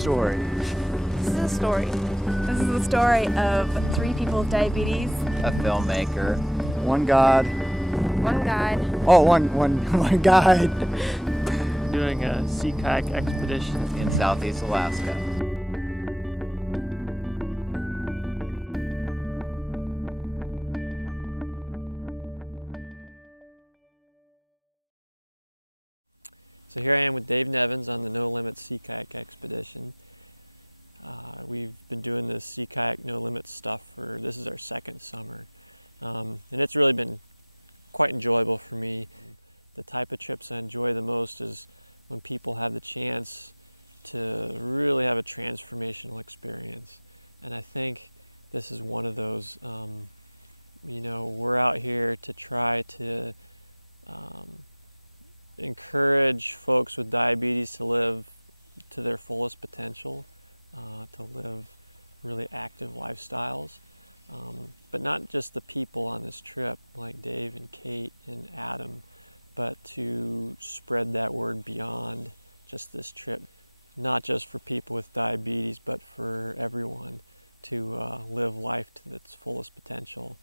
story? This is a story. This is the story of 3 people with diabetes. A filmmaker. One God. One guide. Oh, one guide. Doing a sea kayak expedition In Southeast Alaska. So here I am with Dave Nevins on the No Limit Sea Kayak Expedition. We've been doing this Sea Kayak No Limit stuff this is our 2nd summer. And it's really been quite enjoyable for me. The type of trips I enjoy the most is when people have the chance to really have a transformational experience. And I think this is one of those. You know, we're out here to try to encourage folks with diabetes to live to their fullest potential, to live really active lifestyles. But not just the people on this trip like Dave and Kate and Adam, but to spread that word beyond just this trip, not just for people with diabetes, but for everyone to live life to its fullest potential.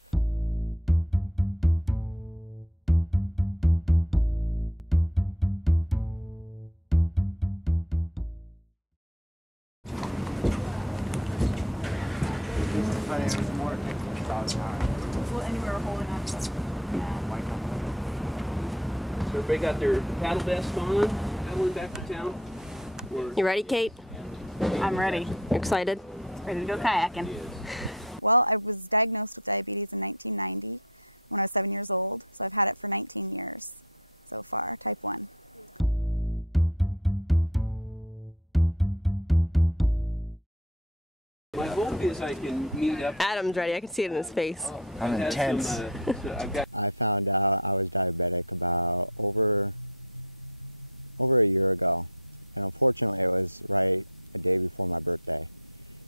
So everybody got their paddle vests on, paddling back to town? You ready, Kate? I'm ready. You excited? Ready to go kayaking. Well, I was diagnosed with diabetes in 1990 when I was 7 years old, so I've had it for 19 years so far, type 1. My hope is I can meet up. Adam's ready. I can see it in his face. I'm intense. I found out I was diabetic about over a year ago, and unfortunately it was right a day before my birthday.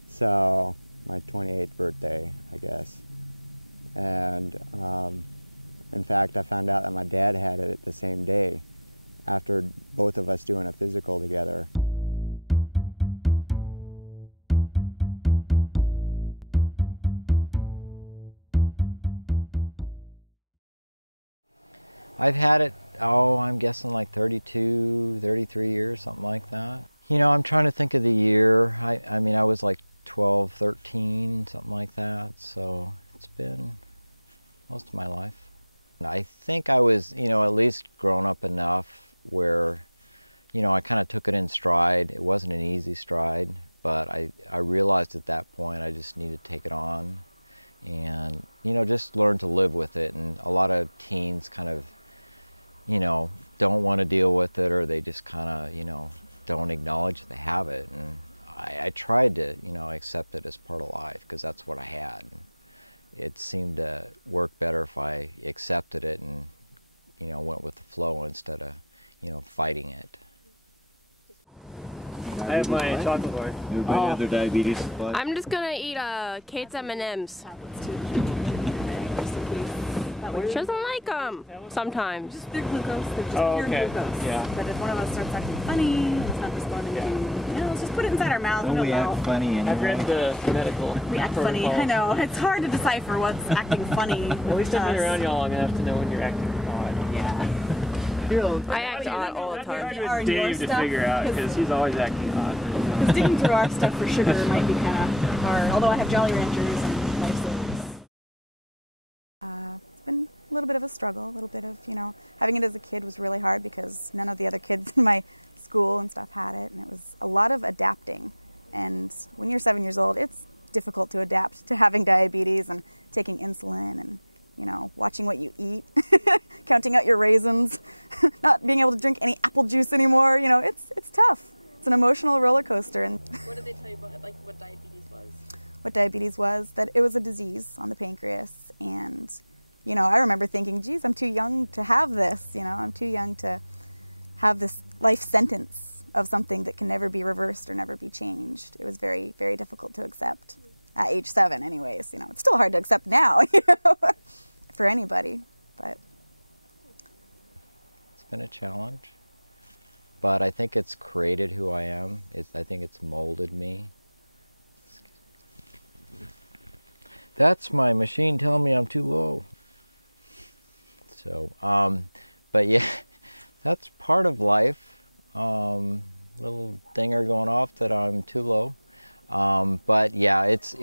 So my 28th birthday, I guess. And in fact, I found out that my dad had it the same day after both of us doing a physical together. I've had it, I'm guessing like 32, 33 years, something like that. You know, I'm trying to think of the year. I mean, I was like 12, 13, something like that. So it's been most of my life. And I think I was, you know, at least grown up enough where, you know, I kind of took it in stride. It wasn't an easy stride, but I realized at that point I just needed to take it on and, you know, just learn to live with it. And a lot of teens kind of, you know, don't want to deal with it, or they just kind of, you know, don't acknowledge they have it. And I tried to, you know, accept it as part of life because that's what I had. It seemed to work better if I accepted it and, you know, went with the flow instead of, you know, fighting it. I have my chocolate bar. Anybody have their diabetes? I'm just gonna eat Kate's M&Ms. She doesn't like them sometimes. Just their glucose, they're just pure glucose. Yeah. But if one of us starts acting funny, it's not responding to, you know, let's just put it inside our mouth. Don't we act funny anyway? I've read the medical We act funny, I know. It's hard to decipher what's acting funny. Well, at least I've been around y'all long enough to know when you're acting odd. Yeah. I act odd all the time. Hard with Dave to figure out because he's always acting odd. Because digging through our stuff for sugar might be kind of hard, although I have Jolly Ranchers and Lifesavers. It's been a little bit of a struggle, a little bit of, you know, having it as a kid was really hard because none of the other kids in my school and stuff had it, and it was a lot of adapting. And when you're 7 years old, it's difficult to adapt to having diabetes and taking insulin and, you know, watching what you eat, counting out your raisins, not being able to drink any apple juice anymore. You know, it's tough. It's an emotional roller coaster. And What did they tell you about, like, what diabetes was? What diabetes was, that it was a disease on the pancreas. And, you know, I remember thinking, geez, I'm too young to have this. You know, I'm too young to have this life sentence of something that can never be reversed or never be changed. It was very, very difficult to accept at age 7 anyways. You know, it's still hard to accept now, you know, for anybody, but. It's been a challenge. but I think it's created who I am. I think it's molded me. That's my machine telling me I'm too low. So, but yeah, that's part of life. Little dinger going off that I'm too low. But yeah, it's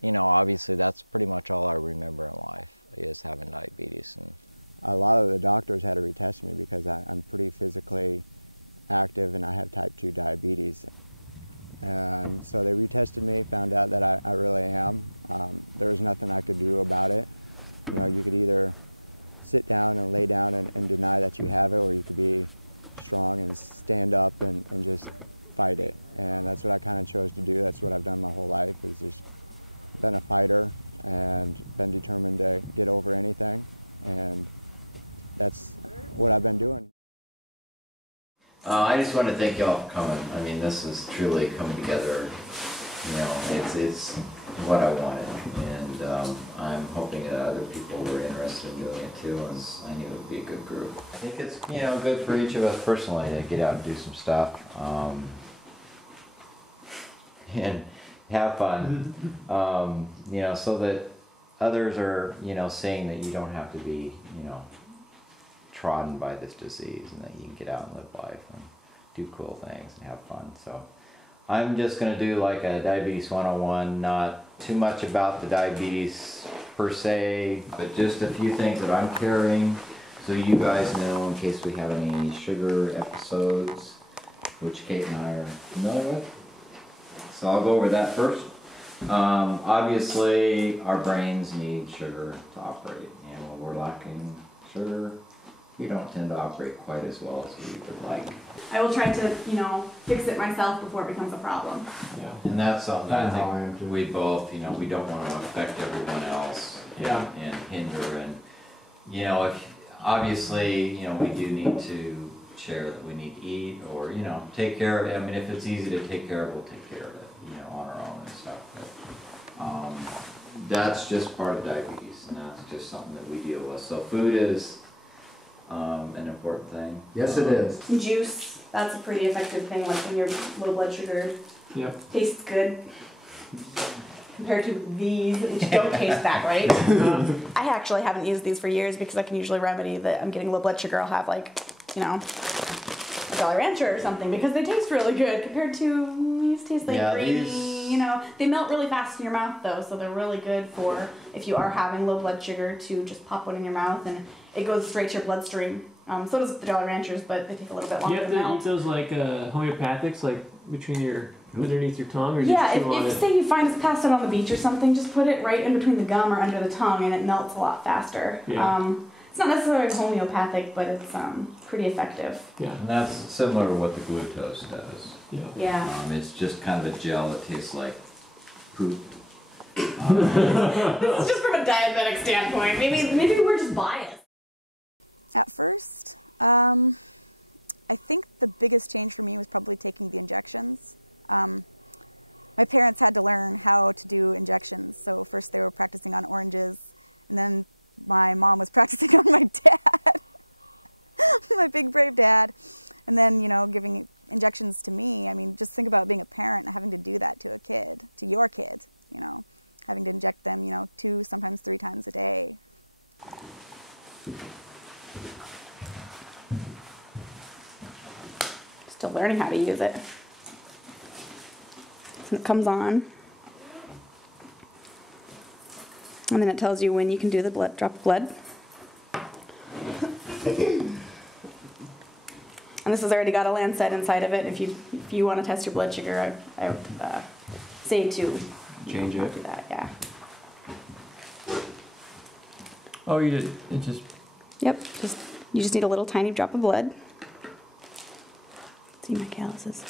you know, obviously that's pretty much all I remember in life is having diabetes. And a lot of the doctors had to retest me because I'm pretty physically active and I have type 2 diabetes. And so they retested me, found out that I really am. There was nothing I could do about it. You know, you could either sit down and lay down and deny that you have it, or you could be strong and stand up and just fight it. And that's what I kind of chose to do. That's what I've done my whole life, is just been a fighter and been determined to get over anything. And that's what I've been doing. I just want to thank y'all for coming. I mean, this is truly coming together. You know, it's what I wanted, and I'm hoping that other people were interested in doing it too, and I knew it would be a good group. I think it's, you know, good for each of us personally to get out and do some stuff, and have fun, you know, so that others are, you know, seeing that you don't have to be, you know, trodden by this disease, and that you can get out and live life and do cool things and have fun. So I'm just going to do like a diabetes 101, not too much about the diabetes per se, but just a few things that I'm carrying so you guys know in case we have any sugar episodes, which Kate and I are familiar with. So I'll go over that first. Obviously our brains need sugar to operate, and when we're lacking sugar, we don't tend to operate quite as well as we would like. I will try to, you know, fix it myself before it becomes a problem. Yeah. And that's something that I think we both, you know, we don't want to affect everyone else, and hinder. And, you know, if obviously, you know, we do need to share that we need to eat, or, you know, take care of it. I mean, if it's easy to take care of, we'll take care of it, you know, on our own and stuff. But, that's just part of diabetes, and that's just something that we deal with. So food is an important thing. Yes, it is. Juice, that's a pretty effective thing, like when your low blood sugar tastes good compared to these, which don't taste that great. I actually haven't used these for years because I can usually remedy that I'm getting low blood sugar. I'll have, like, you know, a Jolly Rancher or something, because they taste really good compared to these taste like grainy, you know. They melt really fast in your mouth though, so they're really good for if you are having low blood sugar to just pop one in your mouth and it goes straight to your bloodstream. So does the Jolly Ranchers, but they take a little bit longer to melt. You have to eat those like homeopathics, like between your, underneath your tongue, or yeah, if say you find us passed out on the beach or something, just put it right in between the gum or under the tongue and it melts a lot faster. Yeah. It's not necessarily homeopathic, but it's pretty effective. Yeah. And that's similar to what the glucose does. Yeah. It's just kind of a gel that tastes like poop. This is just from a diabetic standpoint. Maybe we're just biased. At first, I think the biggest change for me was probably taking the injections. My parents had to learn how to do injections. So first they were practicing on oranges, and then my mom was practicing on my dad, my big brave dad, and then, you know, giving injections to me. I mean, just think about being a parent and having to do that to a kid, to your kid, you know, having to inject them, you know, 2, sometimes 3 times a day. Still learning how to use it. So it comes on. And then it tells you when you can do the blood, drop of blood. And this has already got a lancet inside of it. If you want to test your blood sugar, I would say to Change it. do that, yeah. Oh, you did. It just. Yep, you just need a little tiny drop of blood. See my calluses.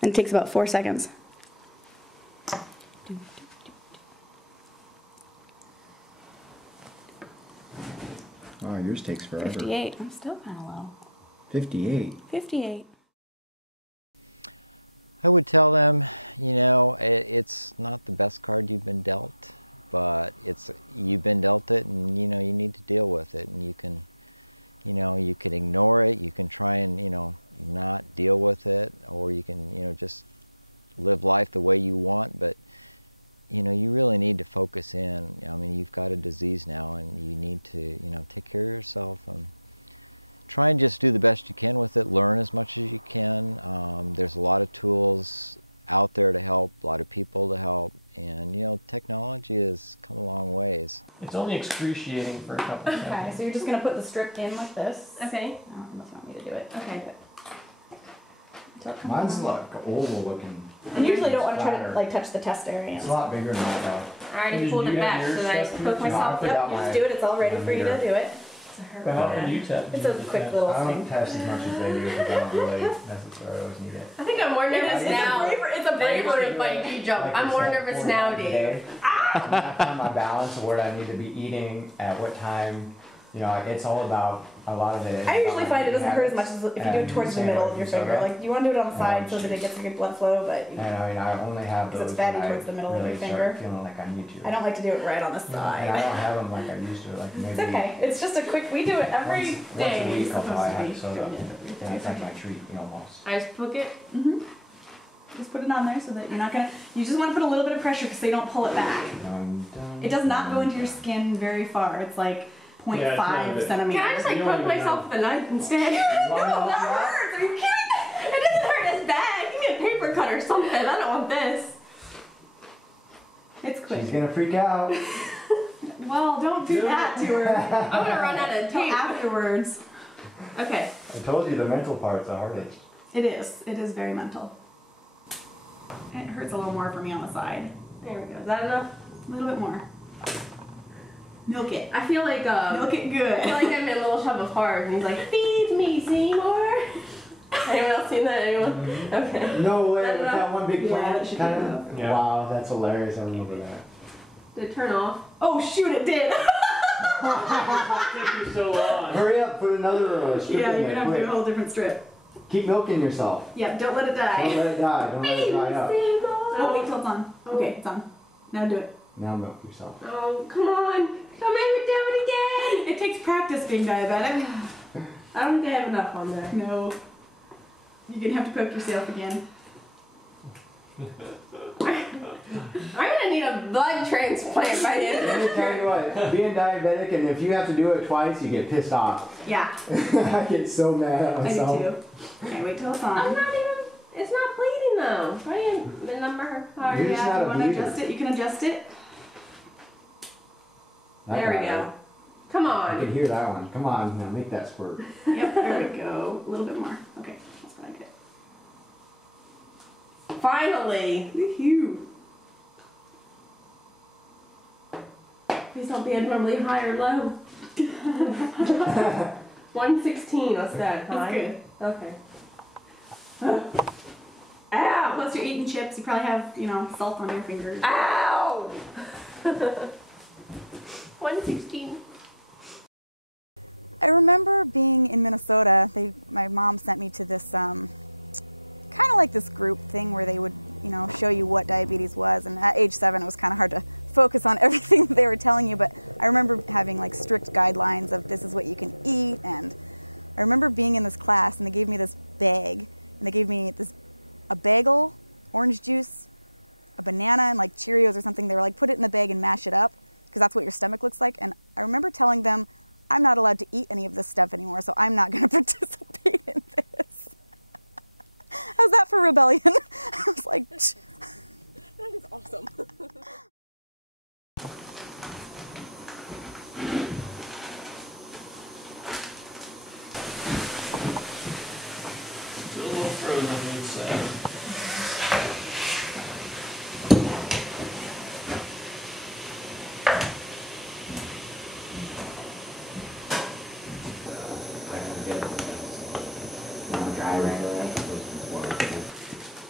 And it takes about 4 seconds. Oh, yours takes forever. 58. I'm still kind of low. 58. 58. I would tell them, you know, it's not the best card you've been dealt, but you've been dealt it, and, you know, you need to deal with it. And you can, you know, you can ignore it. You can try and, you know, not deal with it, or you can, you know, just live life the way you want, but you know, you really need to focus in. I mean, you've got a disease now, and you need to, you know, take care of yourself and try and just do the best you can with it. Learn as much as you can. There's a lot of tools out there to help, a lot of people to help, and you know, technology has come a long ways. It's only excruciating for a couple seconds. Okay, so you're just gonna put the strip in like this. Okay. Unless you want me to do it. Okay. Mine's like oval looking. And usually don't want to try to Flatter. like touch the test area. It's a lot bigger than that though. I already Did pulled you it have back yours so that I tested? poke myself. No, I Yep, forgot just my- do it. It's all ready for you to meter. do it. But how can you test? It's a quick little I don't thing. test as much as they do because I don't really necessarily always need it. I think I'm more nervous now. It's a braver if I do jump. Like I'm more yourself, nervous 40 now, times a Dave. day. When I find my balance of what I need to be eating at what time, you know, it's all about a lot of it. is I about usually my find it doesn't hurt as much habits. as if you do it And towards the same middle with of your soda. finger. Like you want to do it on the side so that it gets a good blood flow, but And I mean, I only have 'Cause those it's fatty when I towards the middle of really your start finger. feeling like I need to. I don't like to do it right on the And I side. don't have them like I used to, like maybe It's okay. It's just a quick. We do it every once day. a week You're I'll supposed probably to have be soda. doing it. And that's like my treat, you know, almost. I just poke it. Just put it on there so that you're not gonna. You just want to put a little bit of pressure because they don't pull it back. It does not go into your skin very far. It's like 0.5 Yeah, it's not a bit. centimeters. Can I just like You don't poke even myself with a knife instead? No, that hurts. Are you kidding? It doesn't hurt as bad. Give me a paper cut or something. I don't want this. It's She's quick. gonna freak out. Well, don't do that to her. I'm gonna run out of Until tape. afterwards. Okay. I told you the mental part's the hardest. It is. It is very mental. It hurts a little more for me on the side. There we go. Is that enough? A little bit more. Milk it. I feel like Milk it good. I feel like I'm in Little Shop of Horrors and he's like, feed me, Seymour. Anyone else seen that? Anyone? Okay. No way, That's with enough? that one big Yeah, planet it should be kind enough. of. Yeah. Wow, that's hilarious. I remember that. Did it turn off? Oh shoot! It did. It took you so long. Hurry up, put another strip Yeah, in you're there, gonna have to do quick. a whole different strip. Keep milking yourself. Yeah, don't let it Don't die. let it die. Don't let it Feed me, dry up. Seymour. Oh, wait till it's on. Okay, it's on. Now do it. Now milk yourself. Oh, come on. Don't make me do it again. It takes practice being diabetic. I don't think I have enough on there. No. You're gonna have to poke yourself again. I'm gonna need a blood transplant by the end Let of me this tell trip. you what, being diabetic, and if you have to do it twice, you get pissed off. Yeah, I get so mad at I do myself. too. Okay, wait till it's I'm on. not even, it's not bleeding though. Try and remember how You're just Yeah, not you a wanna bleeder. adjust it? You can adjust it. I There we got go. it. Come I on. can hear that one. Come on, now make that squirt. Yep, there we go. A little bit more. Okay, that's what I get. Finally. Woohoo! Please don't be abnormally high or low. 116, what's that? That's High? good. Okay. Ow! Ow! Plus you're eating chips, you probably have, you know, salt on your fingers. Ow! 116. I remember being in Minnesota. My mom sent me to this kind of like this group thing where they would, you know, show you what diabetes was. And at age 7, it was kind of hard to focus on everything that they were telling you. But I remember having like strict guidelines of this is what you can eat. And I remember being in this class and they gave me this bag and they gave me a bagel, orange juice, a banana, and like Cheerios or something. They were like, put it in the bag and mash it up because that's what your stomach looks like. And I remember telling them, I'm not allowed to eat any of this stuff anymore, so I'm not going to participate in this. How's that for rebellion? I was like, That is awesome. It's a little frozen inside.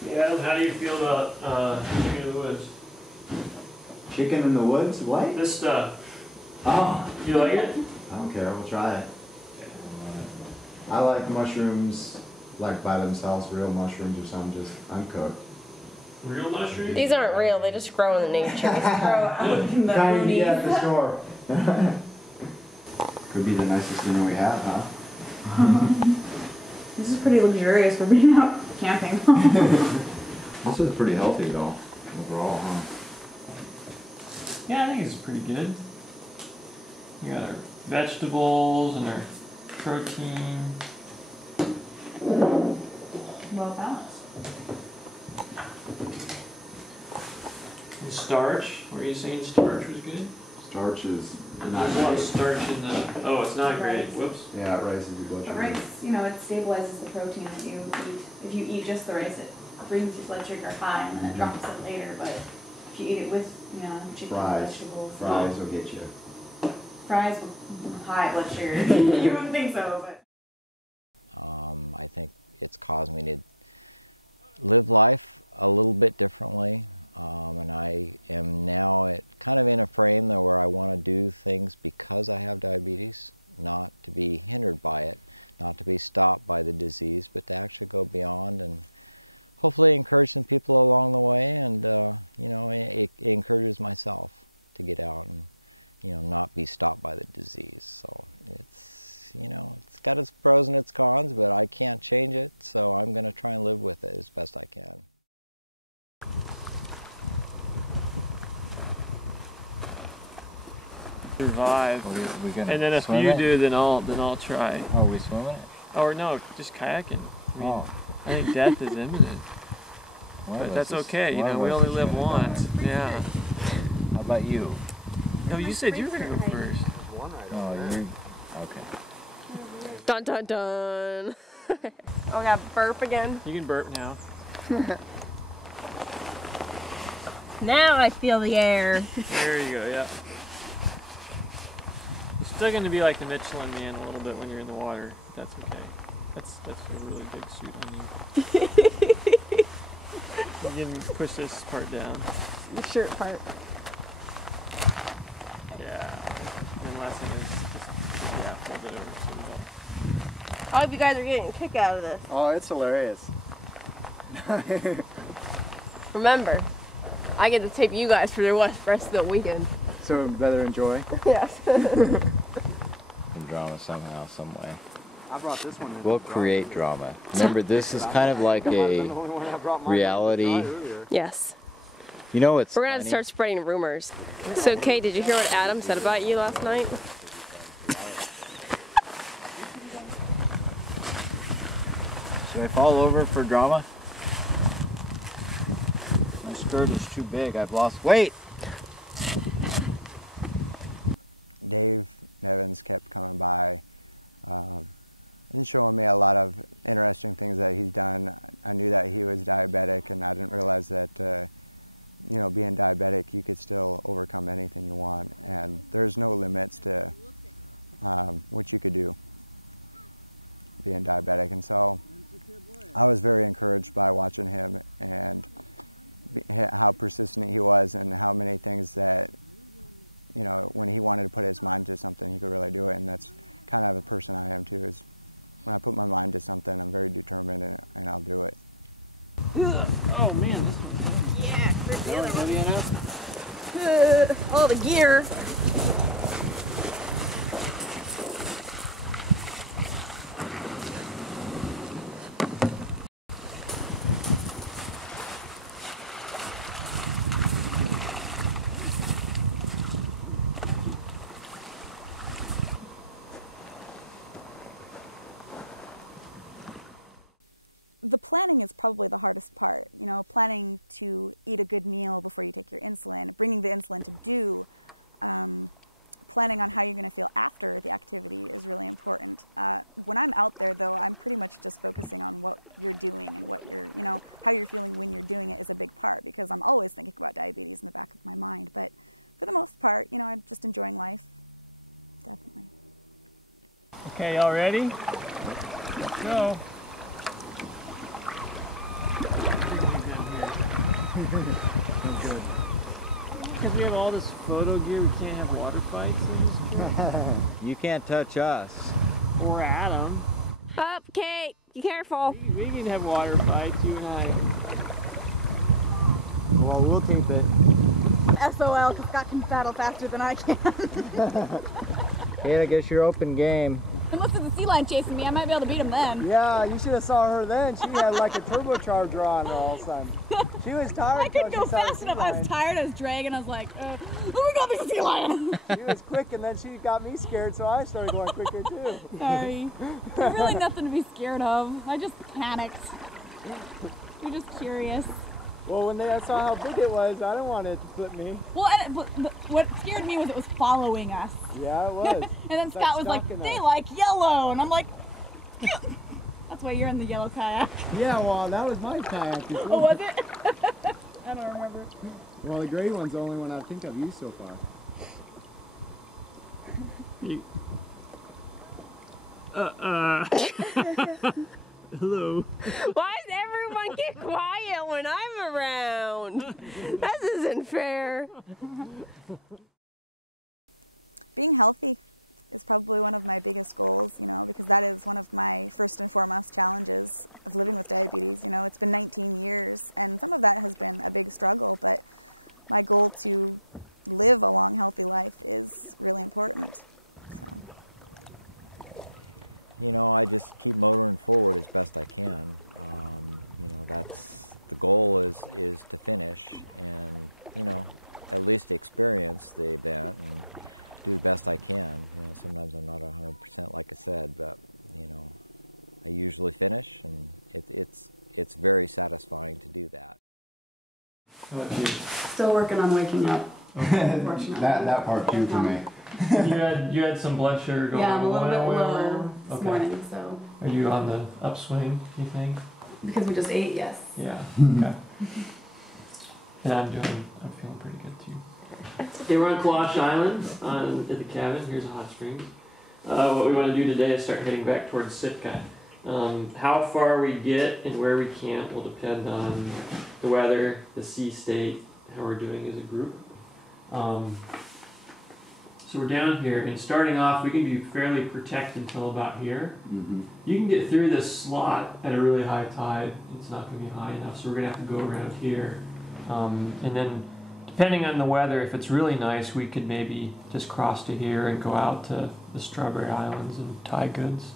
Yeah, how do you feel about chicken in the woods? Chicken in the woods? What? This stuff. Oh, You like it? I don't care. We'll try it. I like mushrooms, like by themselves, real mushrooms or something, just uncooked. Real mushrooms? These aren't real, they just grow in the nature. They just grow out in the Kind you get boonies. at the store. Could be the nicest dinner we have, huh? This is pretty luxurious for being out camping. This is pretty healthy though, overall, huh? Yeah, I think it's pretty good. We got our vegetables and our protein. Well balanced. And starch. Were you saying starch was good? Starch is not There's a lot of great. starch in the. Oh, it's not great. Rice. Whoops. Yeah, it raises your blood But sugar. rice, you know, it stabilizes the protein that you eat. If you eat just the rice, it brings your blood sugar high and then it drops it later. But if you eat it with, you know, chicken, Fries. vegetables, Fries will get you. fries with high blood sugar. You wouldn't think so, but. I think it's caused me to live life a little bit differently, and I am now kind of in a frame though where I want to do things because I have diabetes, not to be hindered by it, not to be stopped by the disease, but to actually go beyond and hopefully encourage some people along the way, and you know, it encourages myself to get out and, you know, not be stopped by the disease. So it's, you know, it's got its pros and its cons, but I can't change it, so I'm going to try and live with it as best I can. Survive. We gonna And then if swim you it? do, then I'll try. Are we swimming it? Or no, just kayaking. I mean, Oh. I think death is imminent. One But of that's us is- okay, you one know, of we us only is live gonna once. die. Yeah. How about you? No, you said you were gonna go first. Oh, you're, okay. Dun dun dun. Oh, we got burp again. You can burp now. Now I feel the air. There you go, yeah. Still gonna be like the Michelin Man a little bit when you're in the water. That's okay. That's a really big suit on you. You can push this part down. The shirt part. Yeah. And the last thing is just, yeah, fold it over so we don't. I hope you guys are getting a kick out of this. Oh, it's hilarious. Remember, I get to tape you guys for the rest of the weekend. So better enjoy. Yes. Some drama somehow, some way. I brought this one in. We'll create drama. Remember, this is kind of like a reality. Yes. You know what's We're gonna have to funny? start spreading rumors. So, Kate, did you hear what Adam said about you last night? Should I fall over for drama? My skirt is too big. I've lost weight. Dave Nevins kept coming by and showing me a lot of interesting things that he's done. I knew that he was diabetic, and I didn't realize that, you know, being diabetic, you could still overcome anything you want, and there's no limits to what you could do being diabetic. And so I was very encouraged by watching him and how persistent he was, and how many things that, you know, when he wanted to put his mind to something, he could really do it. And that's kind of the person I am too, is when I put my mind to something, I'm very determined, and I'll do it. Oh man, this one's Yeah, Heavy enough? all the gear. The planning is probably the hardest part, you know, planning to eat a good meal before you take your insulin, bringing the insulin to do, planning on how you're going to feel after the activity is really important. When I'm out there, though, I'm pretty much just focusing on what you're doing, and what you're, you know, how you're feeling when you're doing it is a big part, because I'm always thinking about diabetes in the back of my mind. But for the most part, you know, I'm just enjoying life, definitely. okay, y'all ready? Let's go. Because we have all this photo gear, we can't have water fights in this gear. You can't touch us. Or Adam. Up, Kate. Be careful. We can have water fights, you and I. Well, we'll keep it. SOL, because Scott can battle faster than I can. Kate, I guess you're open game. Unless there's a sea lion chasing me, I might be able to beat him then. Yeah, you should have saw her then. She had like a turbocharger on her all of a sudden. She was tired. I couldn't go fast enough. I was tired, I was dragging, I was like, oh my god, there's a sea lion! She was quick, and then she got me scared, so I started going quicker too. Sorry. There's really nothing to be scared of. I just panicked. You're just curious. Well, when I saw how big it was, I didn't want it to flip me. Well, what scared me was it was following us. Yeah, it was. And then Scott was like, they like yellow. And I'm like, that's why you're in the yellow kayak. Yeah, well, that was my kayak. Oh, was it? I don't remember. Well, the gray one's the only one I think I've used so far. Hello. Why does everyone get quiet when I'm around? This isn't fair. Being healthy is probably one of my biggest goals, you know, because that is one of my first and foremost challenges of living with diabetes. You know, it's been 19 years, and some of that has been a big struggle, but my goal to live a long, healthy life is really important. So. You know, I just keep motoring forward as best I can. You know, that's the goal is to finish and, you know, at least experience the event and do the best I can. You know, sometimes I'm not 100% like I said, but, you know, I usually finish, and it's very satisfying to do that. How about you? Still working on waking up. Unfortunately. that part too for me. You had some blood sugar going Yeah, I'm a little bit on. low this Okay. morning, so. Are you on the upswing, you think? Because we just ate, yes. Yeah. Okay. And I'm feeling pretty good too. Okay, we're on Colosh Island at the cabin. Here's a hot spring. What we want to do today is start heading back towards Sitka. How far we get and where we camp will depend on the weather, the sea state, how we're doing as a group. So we're down here, and starting off, we can be fairly protected until about here. Mm-hmm. You can get through this slot at a really high tide. It's not going to be high enough, so we're going to have to go around here. And then, depending on the weather, if it's really nice, we could maybe just cross to here and go out to the Strawberry Islands and tie goods.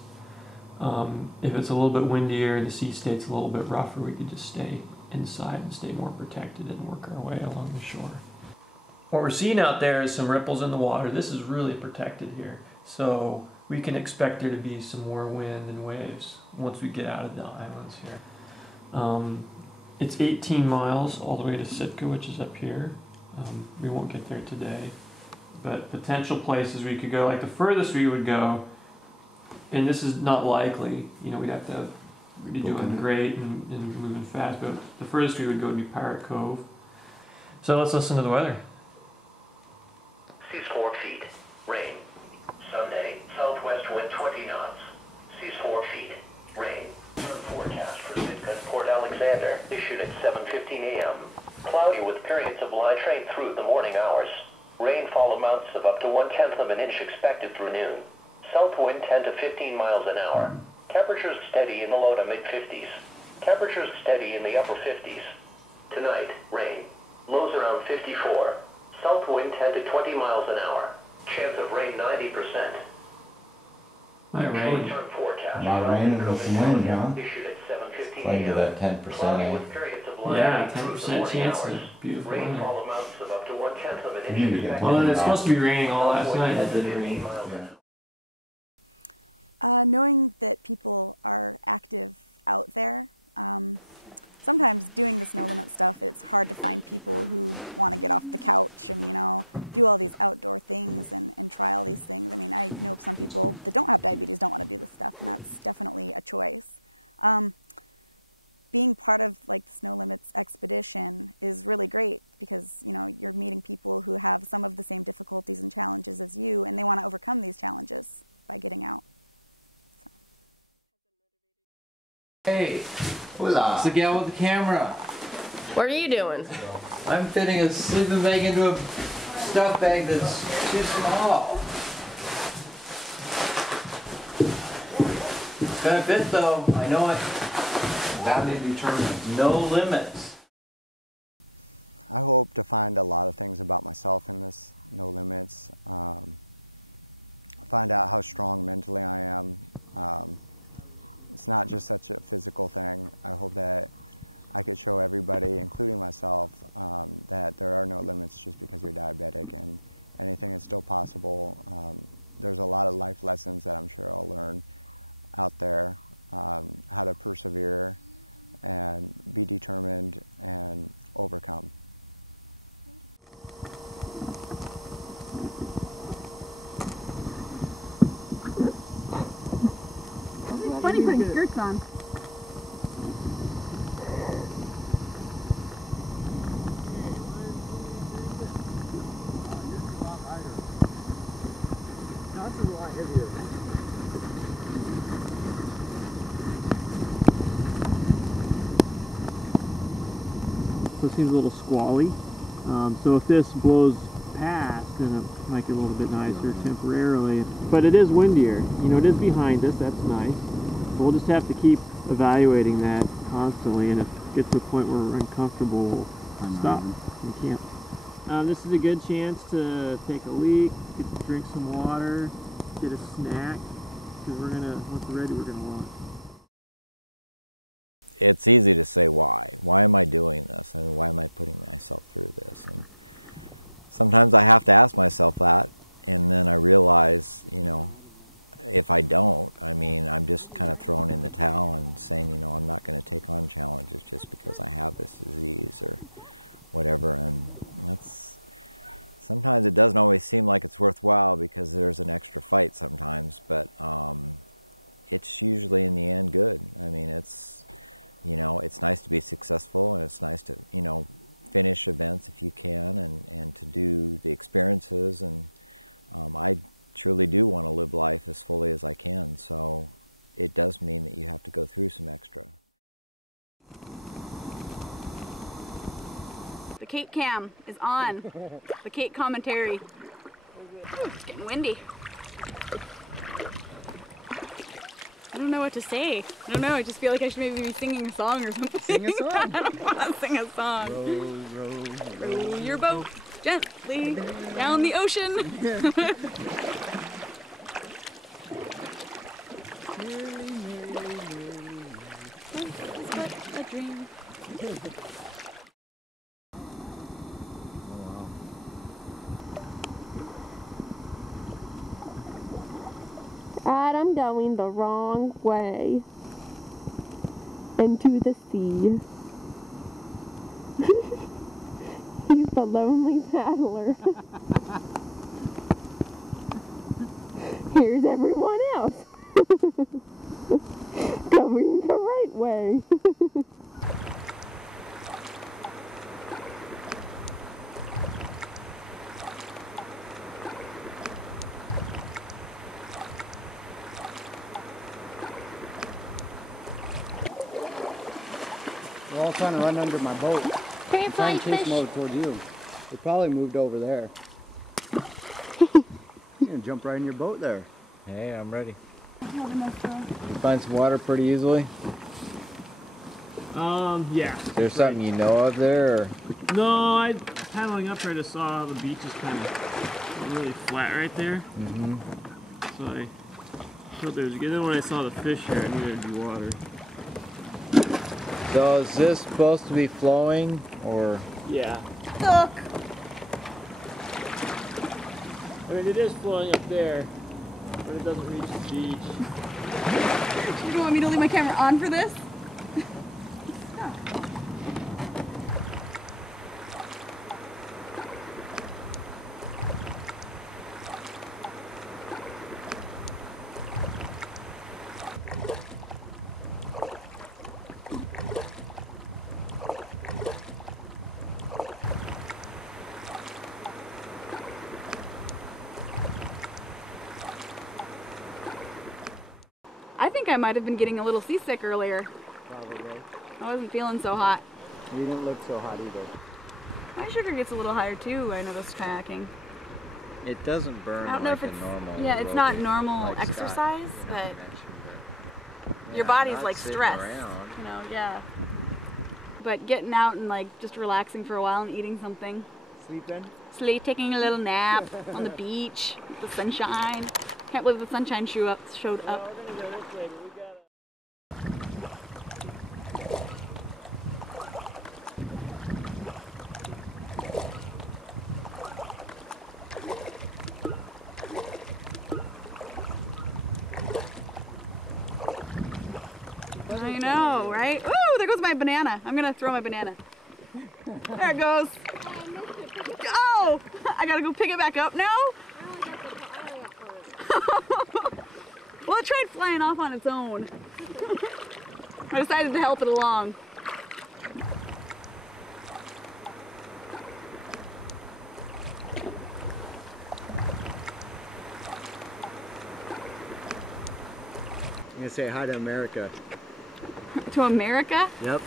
If it's a little bit windier and the sea state's a little bit rougher, we could just stay inside and stay more protected and work our way along the shore. What we're seeing out there is some ripples in the water. This is really protected here. So we can expect there to be some more wind and waves once we get out of the islands here. It's 18 miles all the way to Sitka, which is up here. We won't get there today. But potential places we could go, like the furthest we would go, and this is not likely, you know, we'd be doing great and moving fast, but the furthest we would go would be Pirate Cove. So let's listen to the weather. Seas 4 feet. Rain. Sunday, southwest wind 20 knots. Seas 4 feet. Rain. Current forecast for Sitka and Port Alexander issued at 7:15 a.m. Cloudy with periods of light rain through the morning hours. Rainfall amounts of up to 1/10 of an inch expected through noon. South wind 10 to 15 miles an hour. Temperatures steady in the low to mid-50s. Temperatures steady in the upper 50s. Tonight, rain. Lows around 54. South wind 10 to 20 miles an hour. Chance of rain 90%. Might rain. Short-term forecast. Might rain and some wind, huh? Issued at 7:15 Like a.m. that 10%. Cloudy with periods of light Yeah, rain through the 10% morning chance hours. of beautiful weather. Rainfall amounts of up to 1/10 of an You need to inch get expected. Well, it's supposed to be raining all last night. It didn't rain. Knowing that people are active out there, sometimes doing the snow limit stuff, it's hard to find people who want to get off the couch and, you know, do all these outdoor things and try all these things. I mean, I know some people that don't have diabetes don't want to do this stuff, and that's definitely a choice. Being part of like the Snow Limits expedition is really great because, you know, you're meeting people who have some of the same difficulties and challenges as you, and they want to overcome these challenges by getting out. Hey, Hola. it's the gal with the camera. What are you doing? I'm fitting a sleeping bag into a stuff bag that's too small. It's gonna fit though, I know it. That may be determined. No limits. I hope to find a lot of things about myself in this No Limits. find out how strong mentally I am. It's not just such a physical thing. I hope that I could show everybody, including myself, that there are no limits just because you're diabetic, and anything is still possible. There's a lot of life lessons that I'm sure I'll learn out there, how to persevere and be determined and overcome. It's funny putting skirts on. So it seems a little squally. So if this blows past, then it might get a little bit nicer temporarily. But it is windier. You know, it is behind us. That's nice. We'll just have to keep evaluating that constantly, and if it gets to a point where we're uncomfortable, we'll stop and camp. This is a good chance to take a leak, drink some water, get a snack, because we're gonna, once we're ready, we're gonna launch. It's easy to say why. Why am I doing this? I mean, why am I putting myself through this? And sometimes I have to ask myself that, and then I realize, you know, if I don't, I mean, I'm just kind of throwing in the towel and saying, you know, I'm not going to take on challenges just because I have this disease or whatever. And that's, sometimes it doesn't always seem like it's worthwhile because there's an extra fight sometimes, but it's usually in the end good. I mean, it's, you know, it's nice to be successful, and it's nice to, you know, finish events if you can, and to do the experiences, and I truly do want to live life as fully as I can, so it does mean that you have to go through some extra. The Kate cam is on. The Kate commentary. Ooh, it's getting windy. I don't know what to say. I don't know, I just feel like I should maybe be singing a song or something. Sing a song. I don't want to sing a song. Row your boat gently down the ocean. It's but a dream. Dad, I'm going the wrong way. Into the sea. He's the lonely paddler. Here's everyone else. Going the right way. They're all trying to run under my boat. Can't Trying find to chase fish. them over towards you. They probably moved over there. You can jump right in your boat there. Hey, I'm ready. You Find some water pretty easily? Yeah. There's something you know of there? Or? No, paddling up here, I just saw the beach is kind of really flat right there. Mm-hmm. So I thought there was good. Then when I saw the fish here, I knew there'd be water. So is this supposed to be flowing, or? Yeah. Look! I mean, it is flowing up there, but it doesn't reach the beach. You don't want me to leave my camera on for this? I think I might have been getting a little seasick earlier. Probably. I wasn't feeling so hot. You didn't look so hot either. My sugar gets a little higher too, I noticed kayaking. It doesn't burn I don't know like if it's, a normal yeah, it's not aerobic, normal like Scott, exercise, you know, but mentioned, your yeah, body's not like sitting stressed, around. you know, yeah. But getting out and like just relaxing for a while and eating something. Sleep then? Taking a little nap on the beach, with the sunshine. Can't believe the sunshine showed up. I know, right? Ooh, there goes my banana. I'm gonna throw my banana. There it goes. Oh, I gotta go pick it back up now? Well, it tried flying off on its own. I decided to help it along. I'm gonna say hi to America. To America? Yep.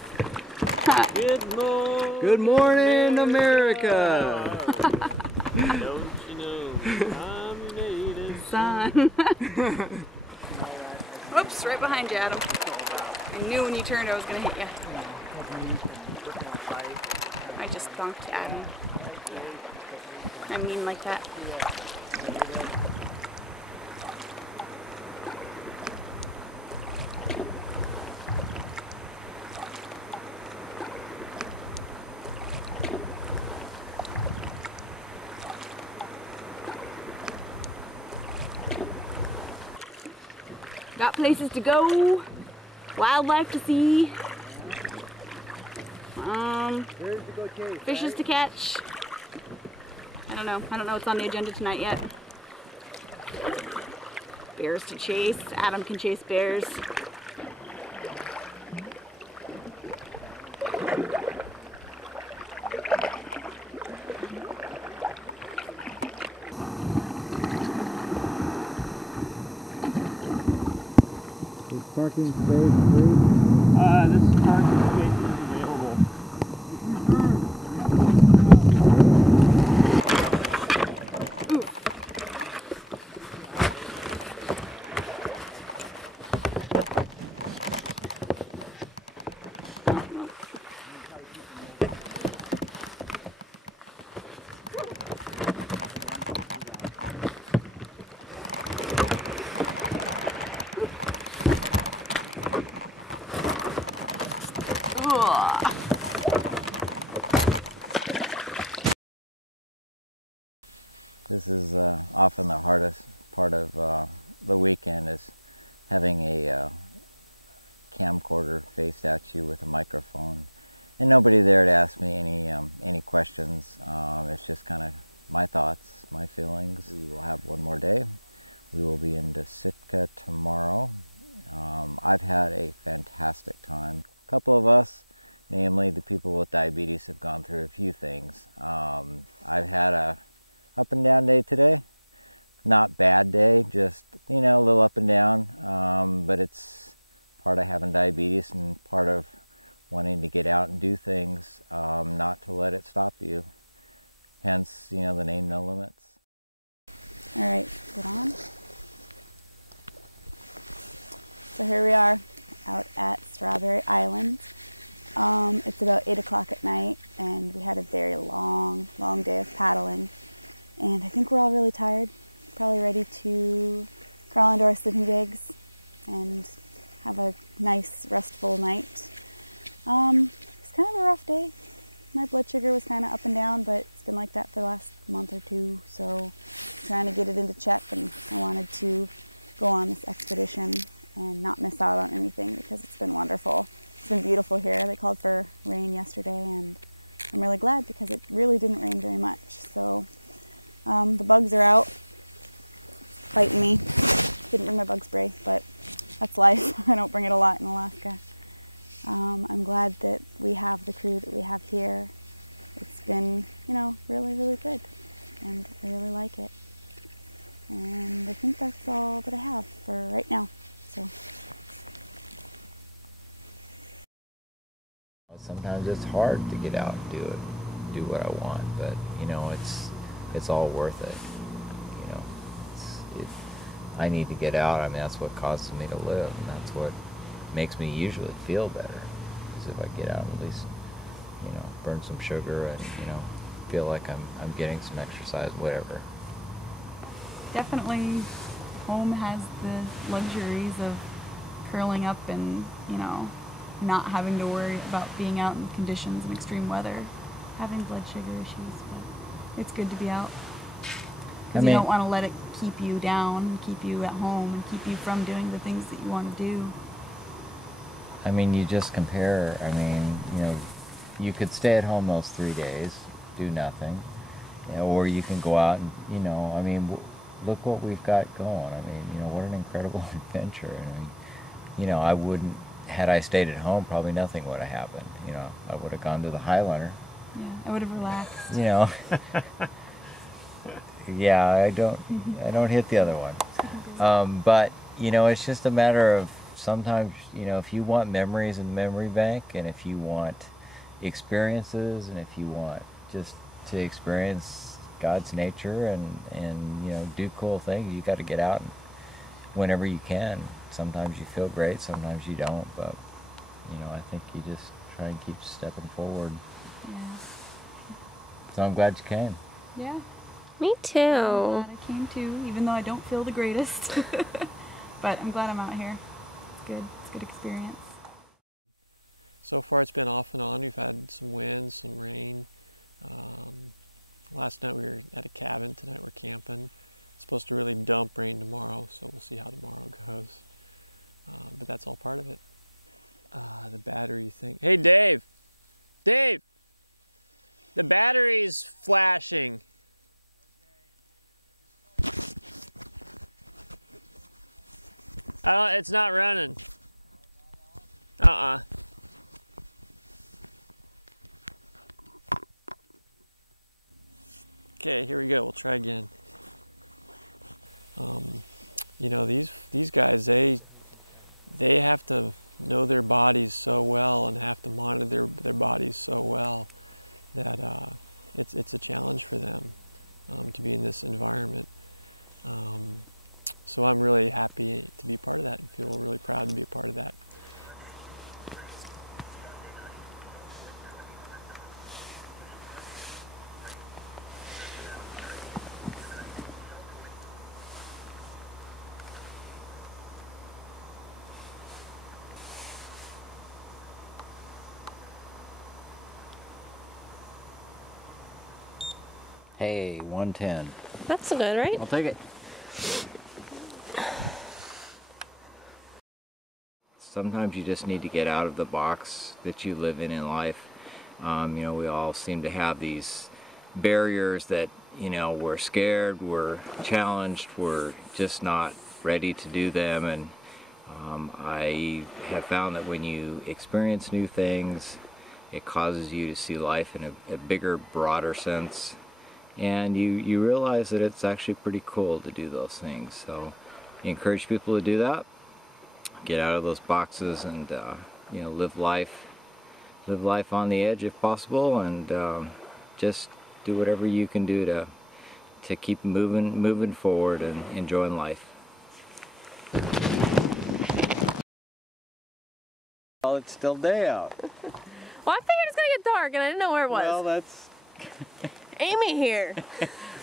Good morning. Good morning, America. Don't you know I'm your native Son. Whoops, right behind you, Adam. I knew when you turned I was gonna hit you. I just thunked Adam. I mean like that. Got places to go, wildlife to see, fishes to catch. I don't know what's on the agenda tonight yet. Bears to chase. Adam can chase bears. Parking space, please. This parking space is available. This is often the hardest part of the weekend, is having a camcorder faced at you with a microphone, and nobody there to ask me any questions. It's just kind of my thoughts, my feelings. We will have one more day. We will be into Sitka tomorrow. I've had a fantastic time. A couple of us, namely the people with diabetes, have gone through a few things. I've had a up and down day today. Not bad day, just, you know, a little up and down, but it's part of having diabetes and part of wanting to get out and do things, not to let it stop you. Hence, you know, the name No Limits. All right, put on. So here we are out at Strawberry Island. It's about 8 o'clock at night, and we had a very long day of paddling. And I think we're all really tired, probably ready to crawl into our sleeping bags and have a nice, restful night. It's kind of a rough day. My blood sugar was kind of up and down, but it's been like that for the last month or two, so I'm trying to get it into check, and I wanted to go on this expedition and not miss out on anything because it's been wonderful. It's been beautiful here. They called for rain yesterday, and I'm really glad because it really didn't rain very much. So the bugs are out, biting me. Didn't bring my bug spray, but that's life. I don't bring it a lot in Alaska. I'm glad that we have the crew that we have here. It's been, you know, really, really good, and I really like it. And I think that's all that I have for right now. So. Sometimes it's hard to get out and do what I want, but you know, it's all worth it. You know, I need to get out. I mean, that's what causes me to live, and that's what makes me usually feel better. Is if I get out and at least, you know, burn some sugar and, you know, feel like I'm getting some exercise, whatever. Definitely home has the luxuries of curling up and, you know, not having to worry about being out in conditions and extreme weather, having blood sugar issues, but it's good to be out. Because you don't want to let it keep you down, and keep you at home, and keep you from doing the things that you want to do. I mean, you just compare. I mean, you know, you could stay at home those 3 days, do nothing, you know, or you can go out and, you know, I mean, look what we've got going. I mean, you know, what an incredible adventure. I mean, you know, I wouldn't, had I stayed at home, probably nothing would have happened. You know, I would have gone to the Highliner. Yeah, I would have relaxed. You know. Yeah, I don't hit the other one. But, you know, it's just a matter of sometimes, you know, if you want memories in the memory bank, and if you want experiences, and if you want just to experience God's nature and you know, do cool things, you got to get out whenever you can. Sometimes you feel great, sometimes you don't, but, you know, I think you just try and keep stepping forward. Yeah. So I'm glad you came. Yeah. Me too. I'm glad I came too, even though I don't feel the greatest. But I'm glad I'm out here. It's good. It's a good experience. So far it's been off and on. We've had some wind, some rain. Last night we were at a cabin. Tonight we're camping. It's supposed to really dump rain tomorrow, so we'll see how tomorrow goes. But that's all part of it. The battery thing. Hey, Dave! Dave! The battery's flashing. It's not running. Okay, here we go. We'll try again. You know, these guys, they have to know their bodies so well and have to monitor their bodies so well that it's a challenge for them to be in this environment. So I'm really happy to be a part of that and feel really proud to be a part of that. Hey, 110. That's good, right? I'll take it. Sometimes you just need to get out of the box that you live in life. You know, we all seem to have these barriers that, you know, we're scared, we're challenged, we're just not ready to do them. And I have found that when you experience new things, it causes you to see life in a bigger, broader sense. And you realize that it's actually pretty cool to do those things. So I encourage people to do that. Get out of those boxes and you know, live life on the edge if possible, and just do whatever you can do to keep moving forward and enjoying life. Well, it's still day out. Well, I figured it's gonna get dark, and I didn't know where it was. Well, that's Amy here.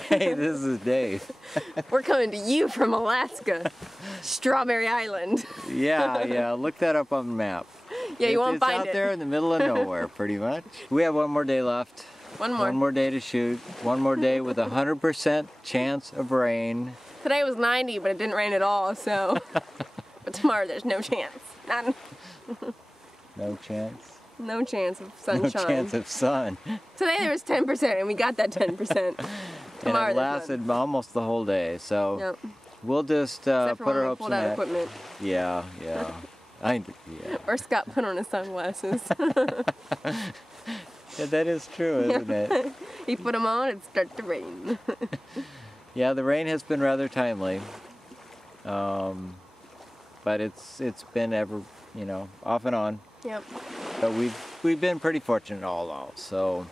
Hey, this is Dave. We're coming to you from Alaska, Strawberry Island. Yeah, look that up on the map. Yeah, you won't find it. It's out there in the middle of nowhere, pretty much. We have one more day left. One more. One more day to shoot. One more day with 100% chance of rain. Today was 90, but it didn't rain at all, so. But tomorrow there's no chance. None. No chance? No chance of sunshine. No chance of sun. Today there was 10%, and we got that 10%. Tomorrow and it lasted almost the whole day, so yep. We'll just put our hopes in that. Equipment. Yeah. Yeah. Or Scott put on his sunglasses. Yeah, that is true, isn't it? He put them on, it started to rain. Yeah, the rain has been rather timely, but it's been ever, you know, off and on. Yep. But we've been pretty fortunate all. So,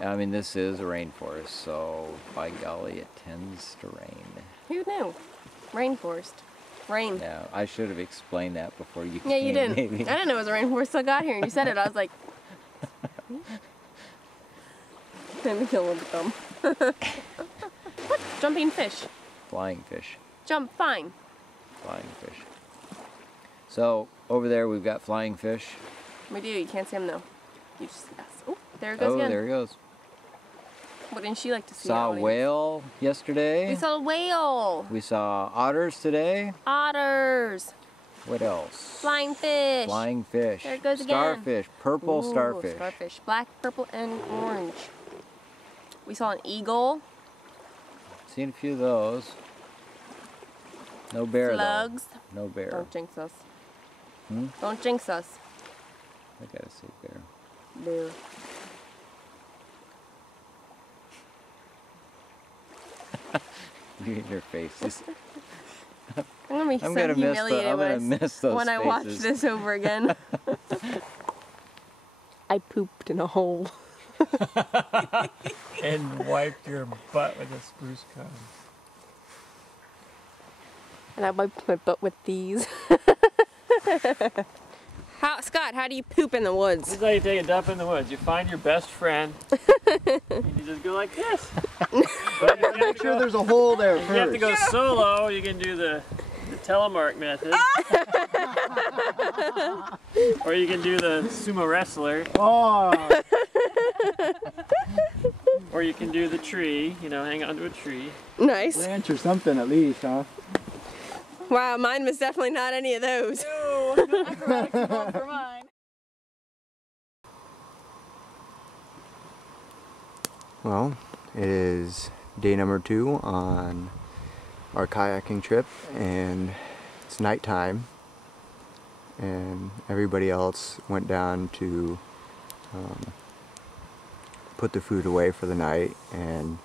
I mean, this is a rainforest, so by golly, it tends to rain. Who knew? Rainforest. Rain. Yeah, I should have explained that before you came. Yeah, you didn't. Maybe. I didn't know it was a rainforest until I got here, and you said it. I was like, time to kill one of them. What? Jumping fish. Flying fish. Jump, fine. Flying fish. So over there we've got flying fish. We do. You can't see them though. You just yes. Oh, there it goes again. There it goes. Wouldn't she like to see? Saw a whale yesterday. We saw a whale. We saw otters today. Otters. What else? Flying fish. Flying fish. There it goes again. Starfish. Purple Ooh, starfish. Starfish. Black, purple, and orange. We saw an eagle. Seen a few of those. No bear Slugs. though. No bear. Don't jinx us. Hmm? Don't jinx us. I gotta say bear. Bear. You in your faces. I'm gonna be so humiliated when I watch this over again. I pooped in a hole. And wiped your butt with a spruce cone. And I wiped my butt with these. Scott, how do you poop in the woods? This is how you take a dump in the woods. You find your best friend, and you just go like this. But you Make sure there's a hole there first. you have to go solo, you can do the telemark method. Or you can do the sumo wrestler. Oh. Or you can do the tree, you know, hang onto a tree. Nice. Ranch or something at least, huh? Wow, mine was definitely not any of those. No, acrobatics involved for mine. Well, it is day number 2 on our kayaking trip, and it's nighttime, and everybody else went down to put the food away for the night, and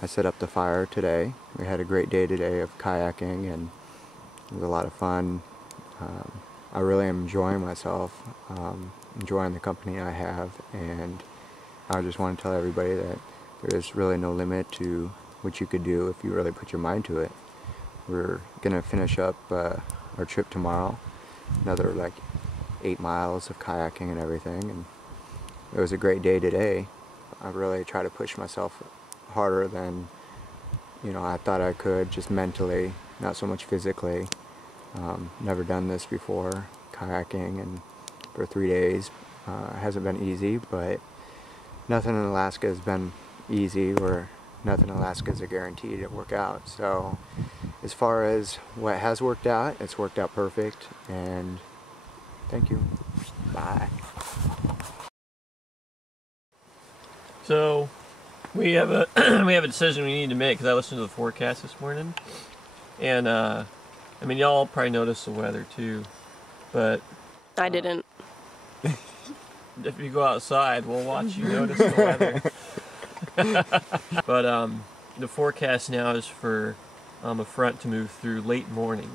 I set up the fire today. We had a great day today of kayaking, and it was a lot of fun. I really am enjoying myself, enjoying the company I have, and I just want to tell everybody that there's really no limit to what you could do if you really put your mind to it. We're gonna finish up our trip tomorrow, another like 8 miles of kayaking and everything, and it was a great day today. I really try to push myself harder than I thought I could, just mentally, not so much physically. Never done this before, kayaking, and for 3 days. It hasn't been easy, but nothing in Alaska has been easy, or nothing in Alaska is a guarantee to work out. So as far as what has worked out, it's worked out perfect, and thank you. Bye. So we have a we have a decision we need to make, because I listened to the forecast this morning, and I mean, y'all probably noticed the weather too, but I didn't. If you go outside, we'll watch you notice the weather. But the forecast now is for a front to move through late morning,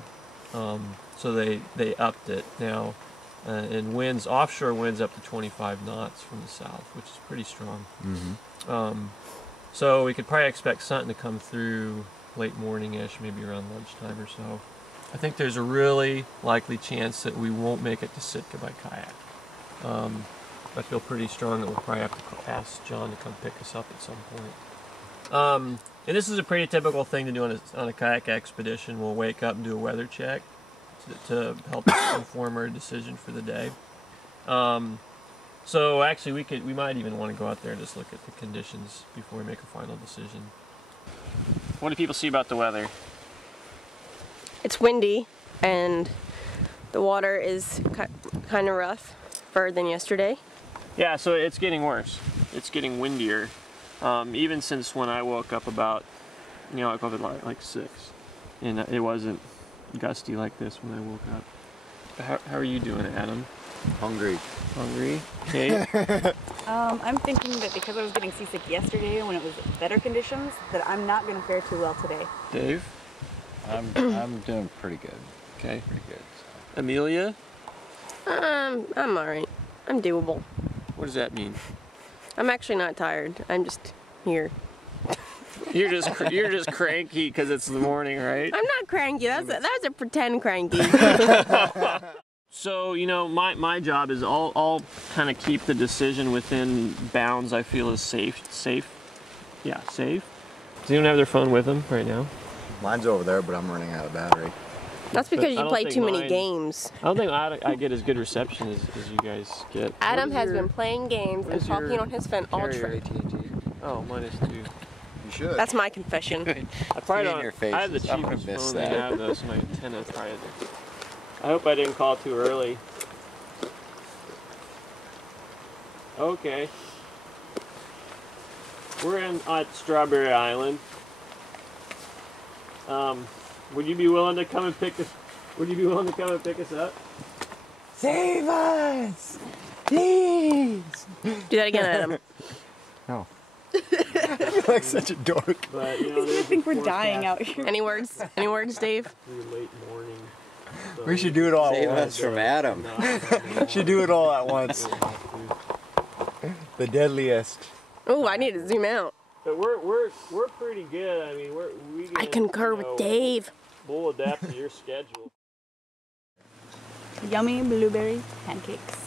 so they upped it now, and winds, offshore winds up to 25 knots from the south, which is pretty strong. Mm-hmm. So we could probably expect something to come through late morning-ish, maybe around lunchtime or so. I think there's a really likely chance that we won't make it to Sitka by kayak. I feel pretty strong that we'll probably have to ask John to come pick us up at some point. And this is a pretty typical thing to do on a kayak expedition. We'll wake up and do a weather check to help us inform our decision for the day. So actually we might even want to go out there and just look at the conditions before we make a final decision. What do people see about the weather? It's windy, and the water is kind of rough, further than yesterday. Yeah, so it's getting worse. It's getting windier. Even since when I woke up about, I woke up at like 6, and it wasn't gusty like this when I woke up. How are you doing, Adam? Hungry. Hungry? Kate? I'm thinking that because I was getting seasick yesterday when it was better conditions, that I'm not going to fare too well today. Dave? I'm doing pretty good. Okay. Pretty good. Amelia? I'm alright. I'm doable. What does that mean? I'm actually not tired. I'm just here. You're just cranky because it's the morning, right? I'm not cranky. That's a pretend cranky. So, my job is I'll kind of keep the decision within bounds I feel is safe. Yeah, safe. Does anyone have their phone with them right now? Mine's over there, but I'm running out of battery. That's because you play too many mine- games. I don't think I get as good reception as you guys get. Adam What is has your- been playing games what and is your talking on his phone all carrier trip. AT&T? Oh, mine is too. You should. That's my confession. I probably in don't. your face. I have the I'm gonna cheapest miss phone they that. have though, so my antenna probably. I hope I didn't call too early. Okay. We're at Strawberry Island. Would you be willing to come and pick us? Would you be willing to come and pick us up? Save us! Please! Do that again, Adam. No. You're like such a dork. But you know, I think we're dying out here. Any words? Any words, Dave? Late morning. So We should do it all Save at us once. from Adam. Should do it all at once. The deadliest. Oh, I need to zoom out. But we're pretty good. I mean, we I can, concur with Dave. We'll adapt to your schedule. Yummy blueberry pancakes.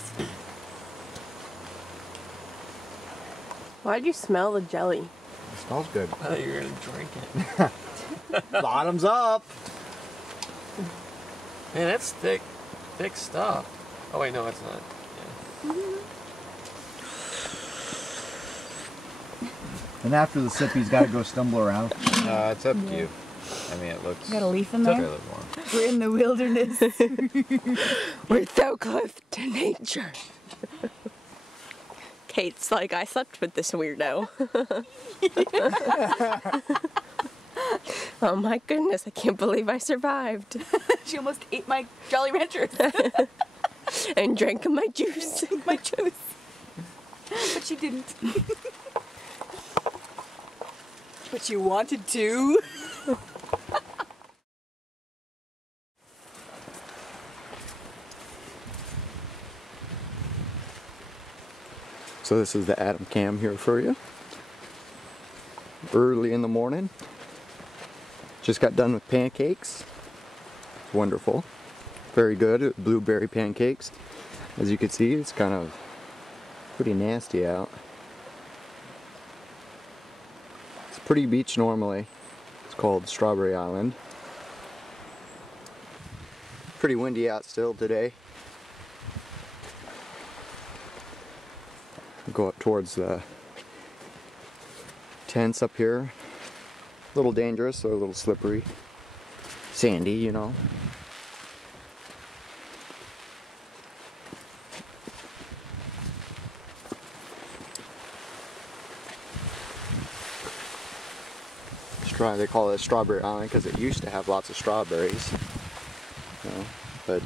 Why did you smell the jelly? It smells good. I thought you were gonna drink it. Bottoms up. Man, that's thick stuff. Oh wait, no, it's not. And after the sip, he's got to go stumble around. It's up to you. I mean, it looks Got a leaf in fairly there. warm. We're in the wilderness. We're so close to nature. Kate's like, I slept with this weirdo. Oh my goodness, I can't believe I survived. She almost ate my Jolly Ranchers. And drank my juice. My juice. But she didn't. But you wanted to. So this is the Adam cam here for you. Early in the morning. Just got done with pancakes. It's wonderful. Very good. Blueberry pancakes. As you can see, it's kind of pretty nasty out. It's a pretty beach normally. It's called Strawberry Island. Pretty windy out still today. Go up towards the tents up here. A little dangerous, so a little slippery. Sandy, you know. They call it Strawberry Island because it used to have lots of strawberries. You know, but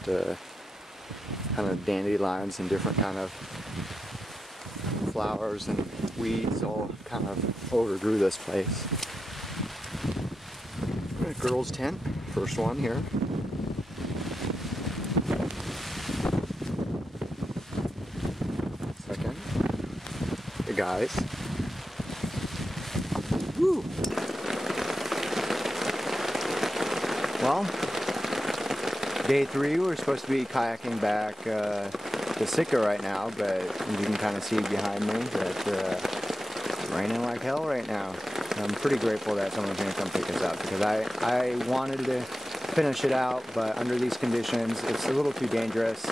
kind of dandelions and different kind of flowers and weeds all kind of overgrew this place. Girls' tent, first one here. Second, the guys. Woo. Well, day 3, we're supposed to be kayaking back to Sitka right now, but you can kind of see behind me that it's raining like hell right now. I'm pretty grateful that someone's going to come pick us up because I wanted to finish it out, but under these conditions, it's a little too dangerous,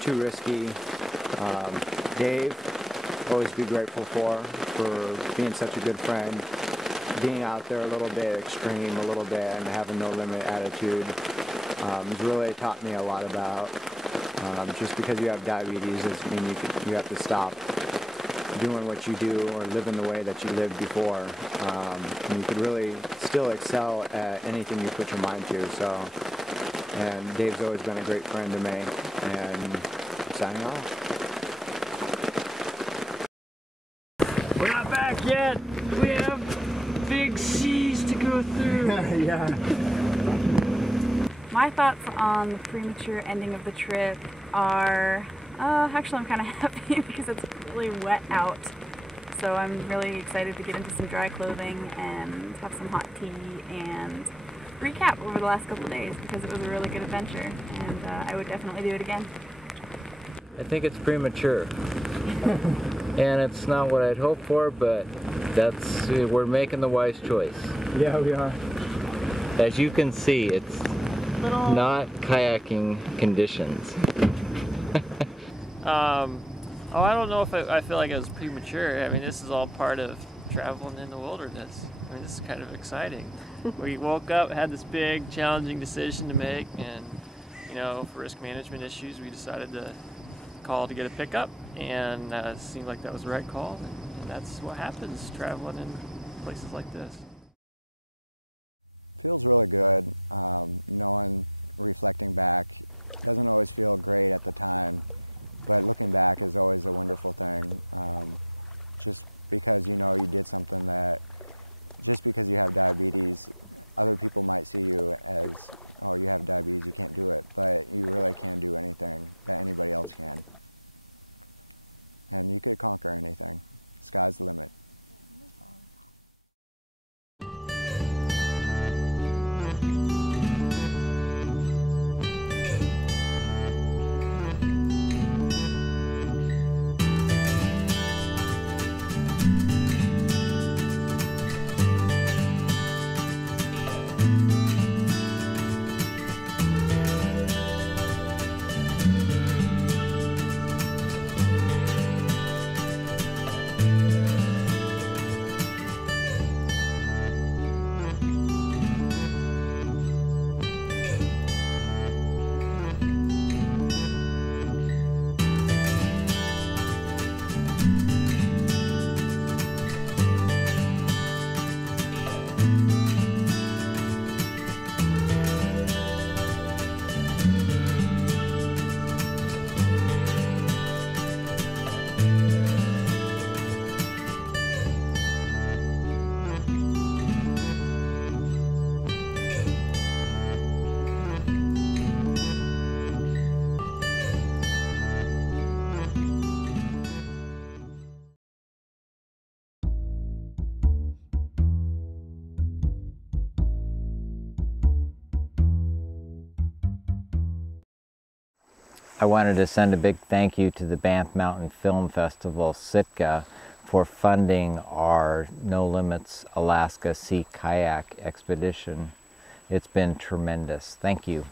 too risky. Dave, always be grateful for being such a good friend, being out there a little bit extreme, a little bit, and having no limit attitude. It's really taught me a lot about just because you have diabetes doesn't mean you have to stop doing what you do or living the way that you lived before. You could really still excel at anything you put your mind to. So, and Dave's always been a great friend to me. And signing off. We're not back yet. We have big seas to go through. Yeah. My thoughts on the premature ending of the trip are, actually I'm kind of happy because it's really wet out. So I'm really excited to get into some dry clothing and have some hot tea and recap over the last couple of days because it was a really good adventure and I would definitely do it again. I think it's premature. And it's not what I'd hoped for, but we're making the wise choice. Yeah, we are. As you can see, it's Little not kayaking conditions. Oh, I don't know if I feel like it was premature. I mean, this is all part of traveling in the wilderness. I mean, this is kind of exciting. We woke up, had this big, challenging decision to make, and, you know, for risk management issues, we decided to call to get a pickup, and it seemed like that was the right call, and that's what happens traveling in places like this. Feels really good, knowing, reflecting back. Doesn't always feel great at the time, but looking back is always a wonderful thing. Just because you know you did something that, just because you have diabetes, other people might see you as, oh, you have diabetes, you can't do it, but you really can do anything that anybody else can. And you could conquer anything. Sky's the limit. I wanted to send a big thank you to the Banff Mountain Film Festival, Sitka, for funding our No Limits Alaska Sea Kayak expedition. It's been tremendous. Thank you.